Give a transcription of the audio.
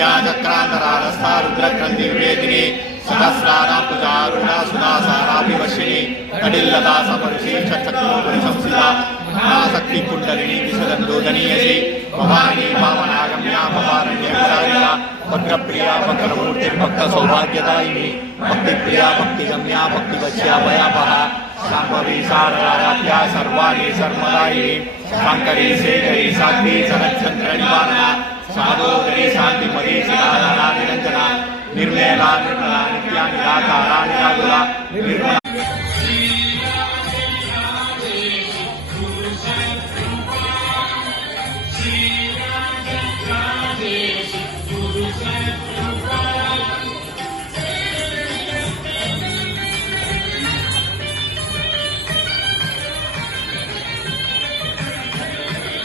या चक्रांतरारस्था रुद्रक्रंदिवेदिनी सहस्रारां पुजारूढा सुधासाराभिवशिनी कटिल्लता समरुषि चक्रोपरि संस्थिता महाशक्ति कुंडलिनी विशदंदोदनीयसी भवानी पावनागम्या भवारण्यकारिका भद्रप्रिया भद्रमूर्तिर्भक्त सौभाग्यदायिनी भक्तिप्रिया भक्तिगम्या भक्तिवश्या भयापहा शांभवी शारदाराध्या सर्वाणी सर्वदायिनी शंकरी शेखरी साध्वी शरच्चंद्र निवारणा साधोदरी शांतिमती शिराधारा निरंजना निर्मला निर्मला नित्या निराकारा निराकुला निर्मला